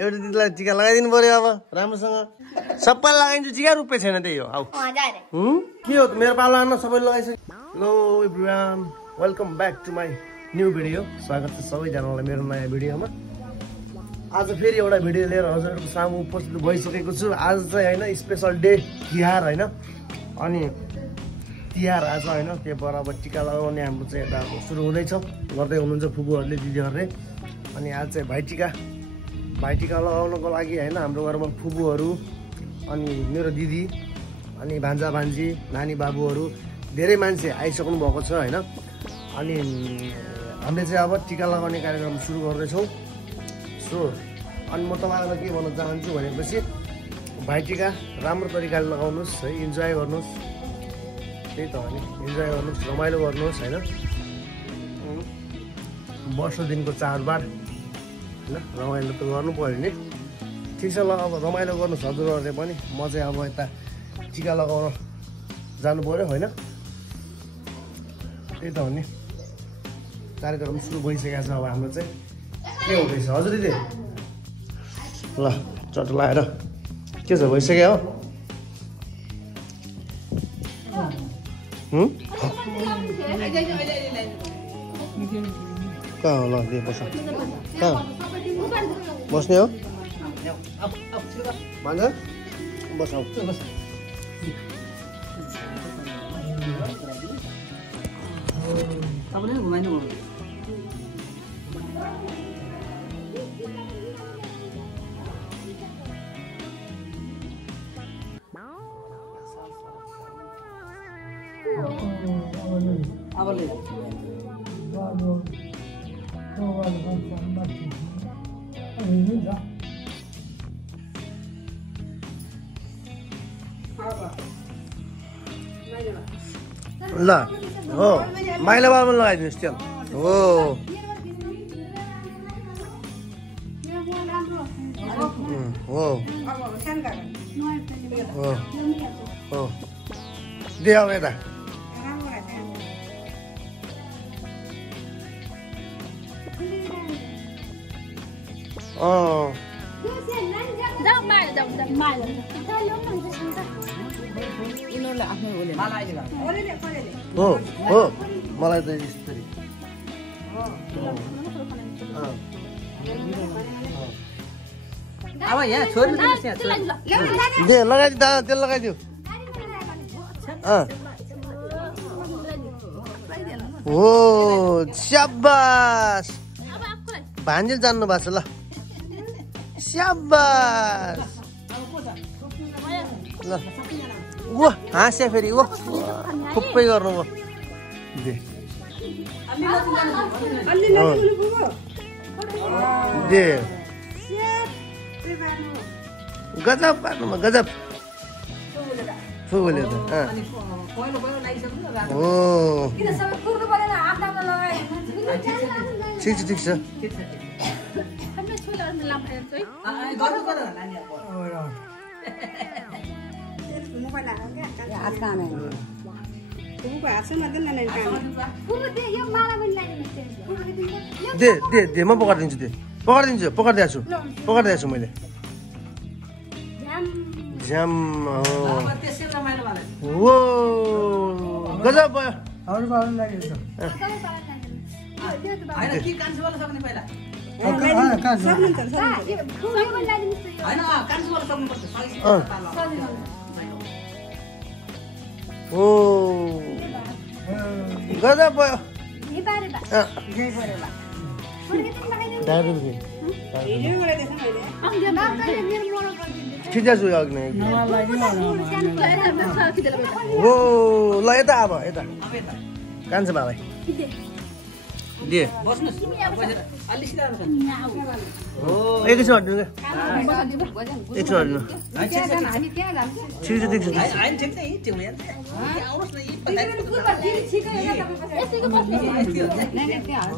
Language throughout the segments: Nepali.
एउटा दिदीलाई टिका लगाइदिनु पर्यो अब राम्रोसँग सबैलाई लगाइदिन्छु टिका रुपे छैन त्यही हो आऊ के हो मेरो पालो आउन सबैले लगाइसक्यो hello everyone welcome back to my new video स्वागत छ सबैजनालाई मेरो नयाँ भिडियोमा आज फेरि एउटा भिडियो लिएर हजुरहरूको सामु उपस्थित भइसकेको छु आज चाहिँ होइन स्पेसल डे तिहार होइन अनि तिहार आज होइन त्यो बराबर टिका लगाउने हाम्रो चाहिँ यता सुरु हुँदैछ गर्दै हुनुहुन्छ फुपूहरूले दिदीहरूले अनि आज चाहिँ भाइटिका लगाउनको लागि होइन हाम्रो घरमा फुपूहरू अनि मेरो दिदी अनि भान्जा भान्जी नानी बाबुहरू धेरै मान्छे आइसक्नु भएको छ होइन अनि हामीले चाहिँ अब टिका लगाउने कार्यक्रम सुरु गर्दैछौँ सो अनि म तपाईँलाई के भन्न चाहन्छु भनेपछि भाइटिका राम्रो तरिकाले लगाउनुहोस् है इन्जोय गर्नुहोस् त्यही त हो नि इन्जोय गर्नुहोस् रमाइलो गर्नुहोस् होइन वर्ष दिनको चाडबाड होइन रमाइलो त गर्नु पऱ्यो नि ठिक छ ल अब रमाइलो गर्नुहोस् हजुरहरूले पनि म चाहिँ अब यता टिका लगाउन जानु पऱ्यो होइन त्यही त हो नि कार्यक्रम सुरु भइसकेको छ अब हाम्रो चाहिँ के हुँदैछ हजुर दिदी ल चटो लगाएर के छ भइसक्यो हो कहाँ हो ल दिए बस कहाँ बस्ने हो भन्छ बस घुमाइनु ल हो माइला बाबा लगाइदिनुहोस् त्यो हो हो हो दे अब यता हो हो मलाई त यस्तरी अब यहाँ छोरी दे लगाइदिउ दादा तेल लगाइदिउ हो स्याबास भान्जेल जान्नु भएको छ ल स्याबास ल ऊ हाँस्या फेरि ऊ खुप्पै गर्नु भयो दे गजब पार्नुमा गजब फुले त हो ठिक छ ठिक छ दे दे दे म पकाइदिन्छु दे पकाइदिएको छु मैले झ्याम हो गजब भयो ओ गजब भयो खिचाछु अग्नि हो ल यता अब यता कान्छ बाबाई दे एकैछिन हट्नु एकछिन हट्नु ठिक छ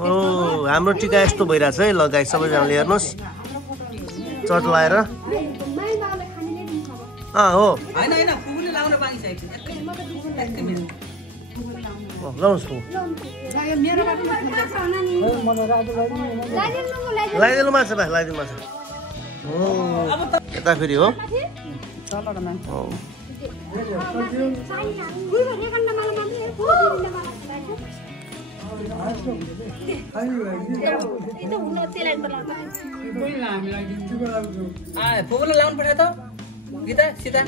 ओ हाम्रो टिका यस्तो भइरहेछ है ल गाई सबैजनाले हेर्नुहोस् चट लगाएर हो लाउनुहोस् लगाइदिनु माछा भाइ लगाइदिनु माछा यता फेरि हो लाउनु पर्यो त गीता सीता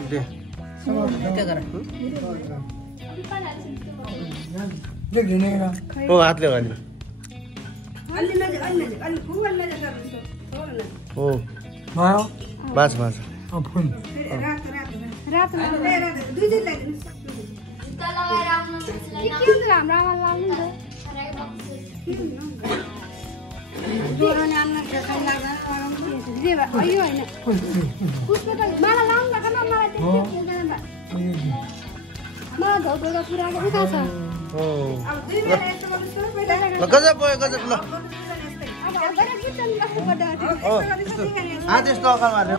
ओ हातले लगाइदिनु हो माछा माछा गजब भयो गजब ल त्यस्तो अकाल मार्यो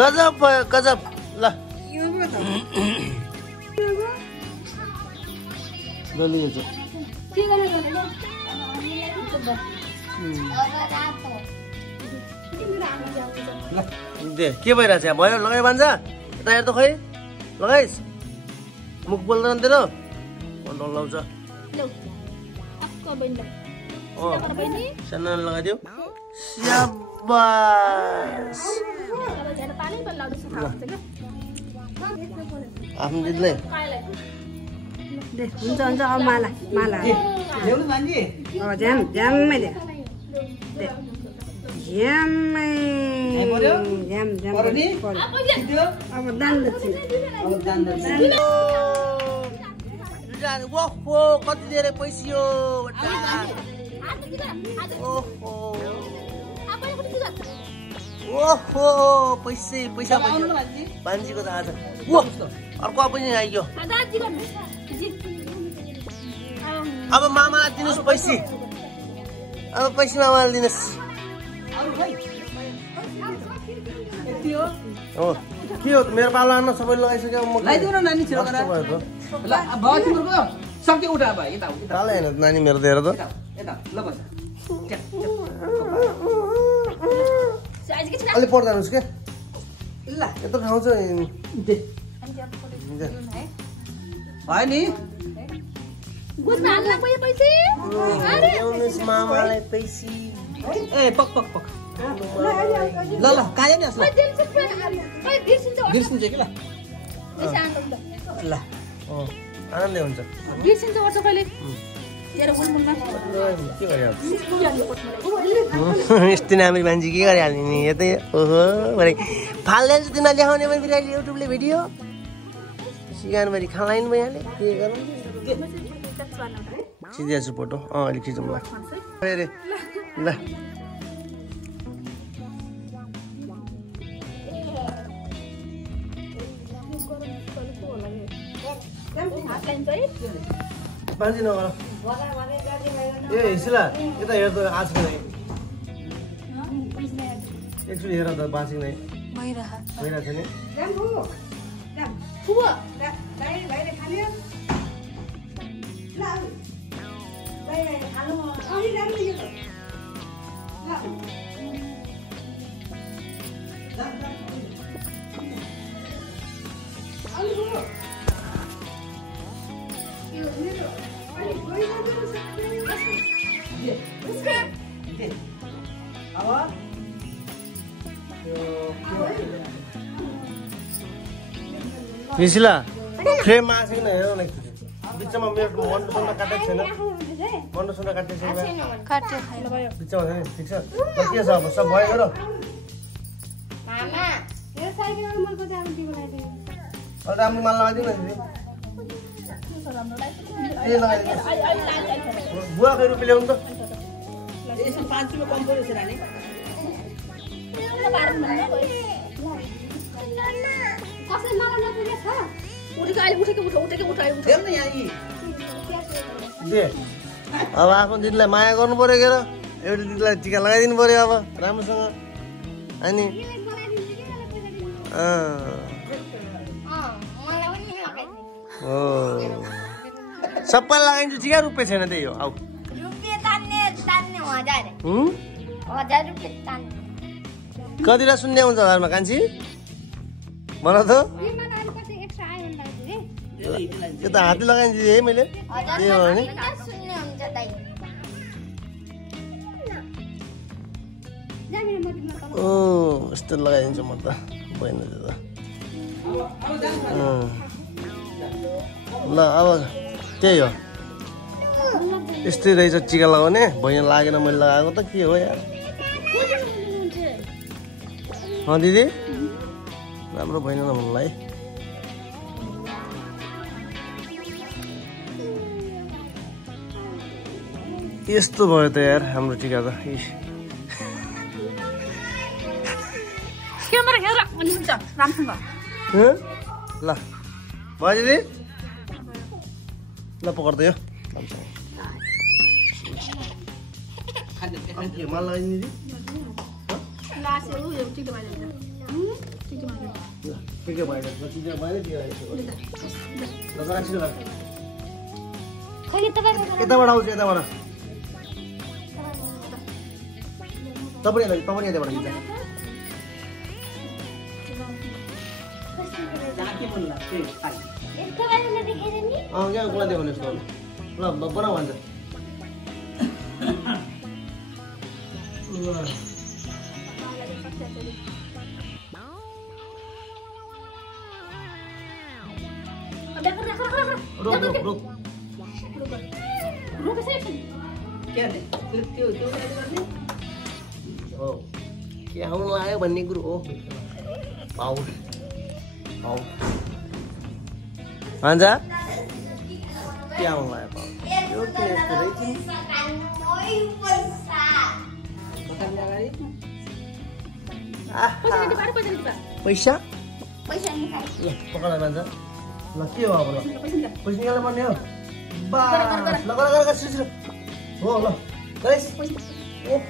गजब भयो गजब ल के भइरहेछ यहाँ भयो लगाइ बान्छ यता हेर त खै लगाइस् मुख बोल्दैन तेरो डल्लाउँछ सानो लगाइदियो आफ्नो दिदीले हुन्छ हुन्छ अब माला माला झ्याम्मै दे झ्याम्मै झ्याम झ्याम अब दान ओहो कति धेरै पैसियो ओहो पैसा पैसा भान्जीको त आज अर्को पनि आइयो अब मामालाई दिनुहोस् पैसा अब पैसा मामालाई दिनुहोस् हो के हो मेरो पालो आन्न सबैले लगाइसक्यो म लगाइदिउ न नानी छिटो गरेर ल भयो तिम्रो सक्यो उठा अब यता उता पालो हैन नानी मेरो दिएर त यता ल बस अलि पर्दा हुनुहोस् के ल यत्रो ठाउँ छ दे भयो नि मामालाई पैसा ए पक पक पक ल ल काले नि असला बिर्सिन्छ कि ल ल आनन्दै हुन्छ बिर्सिन्छ वर्ष कहिले यस्तो नामी मान्छे के गरिहाल्ने नि यतै ओहो भरे फाल्दैन तिमीलाई देखाउने भने फेरि युट्युबले भिडियो सिगान भरि खालाइन भइहाल्यो के गरौँ खिचिदिएको छु फोटो अहिले खिचौँ ल अरे ल बाँची नगर ए हिसिला यता हेर त आजको नै एकचोटि हेर त बाँची नै भइरहेको छ नि हिसिला फ्रेम आएको छैन हेर न बिचमा मेरो मन्डोसम्म काटेको छैन मन्डोसम्म काटेको छैन बिचमा छैन ठिक छ के छ अब सब भयो र राम्रो माल लगाइदिनु न बुवा खै रुपियाँ ल्याउनु त यसो 5 किलो कम पऱ्यो छ रानी अब आफ्नो दिदीलाई माया गर्नु पर्यो के र एउटा दिदीलाई टिका लगाइदिनु पर्यो अब राम्रोसँग अनि सबैलाई लगाइदिन्छु टिका रुपियाँ छैन त्यही हो आऊ कतिवटा शून्य हुन्छ घरमा कान्छी भन त त्यो त हातले लगाइदिन्छु है मैले त्यही हो भने यस्तो लगाइदिन्छु म त बहिनी ल अब त्यही हो यस्तै रहेछ टिका लगाउने बहिनी लागेन मैले लगाएको त के हो यार दिदी राम्रो भएन न मलाई यस्तो भयो त यार हाम्रो टिका त ल भयो दिदी ल पकड्दै यो मलाई लगाइदिनु यताबाट आउँछ यताबाट तपाईँ यताबाट यहाँ कुरा देखाउने जस्तो ल बनाऊ भन्छ के आउनु लाग्यो भन्ने कुरो हो पाउ भन्छ के आउनु लाग्यो पैसा पक्का भन्छ ल के हो अब ल पैसा निकाल्नु पर्ने हो हो ल ओहो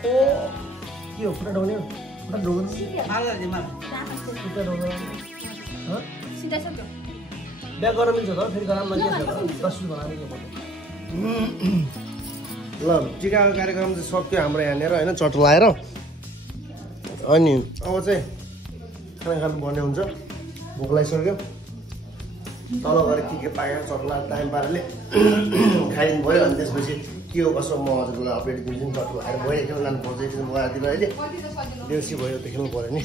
के हो खुट्टा ढोग्ने हो खुट्टा ढोग्नु बिहा गर्न मिल्छ त फेरि गराउनु के छ 10 रुपियाँ बनाउने के पर्छ ल टिकाको कार्यक्रम चाहिँ सक्यो हाम्रो यहाँनिर होइन चट लाएर अनि अब चाहिँ खाना खानुपर्ने हुन्छ भोक लागिसक्यो तल गएर के पायो चटला टाइम पाराले खाइदिनु पऱ्यो अनि त्यसपछि के हो कसो म हजुरलाई अपडेट दिन्छु नि चट लाएर भयो एकछिन लानुपर्छ एकछिन मगाइदिनु अहिले देउसी भयो त खेल्नु पऱ्यो नि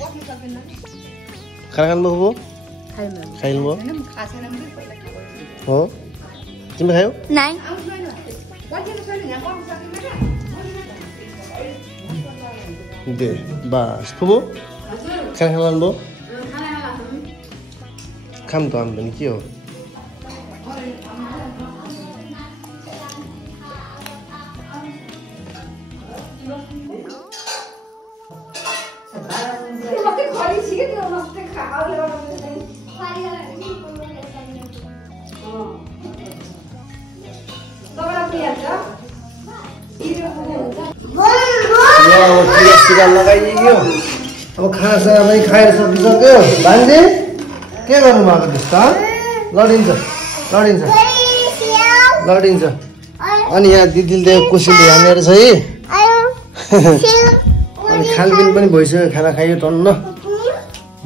खाना खानुभयो खाइल्नु भयो हो तिमीले खायौ दे बस फुबो खाना खानु खाम त हामी पनि के हो लगाइयो अब खानासाना पनि खाएर सकिसक्यो भान्जे के गर्नु भएको त्यस्तो लडिन्छ अनि यहाँ दिदीले कोसीले हानेर छ है अनि खानपिन पनि भइसक्यो खाना खाइयो टन्न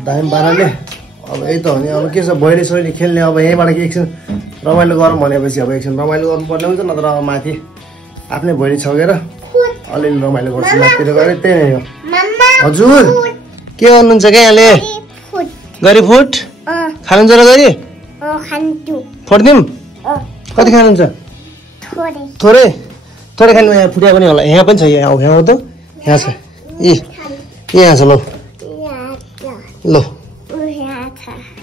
दामी पाराले अब यही त हो नि अब के छ भैली सैली खेल्ने अब यहीँबाट एकछिन रमाइलो गरौँ भनेपछि अब एकछिन रमाइलो गर्नुपर्ने हुन्छ नत्र अब माथि आफ्नै भैली छगेर अलिअलि रमाइलो गर्छु माथितिर गएर त्यही नै हो हजुर के गर्नुहुन्छ क्या यहाँले गरी फुट खानुहुन्छ र गरी फोडिदिउँ कति खानुहुन्छ थोरै खानु यहाँ फुटिया पनि होला यहाँ पनि छ यहाँ हो त यहाँ छ यहाँ छ ल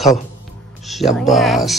खाऊ स्याबास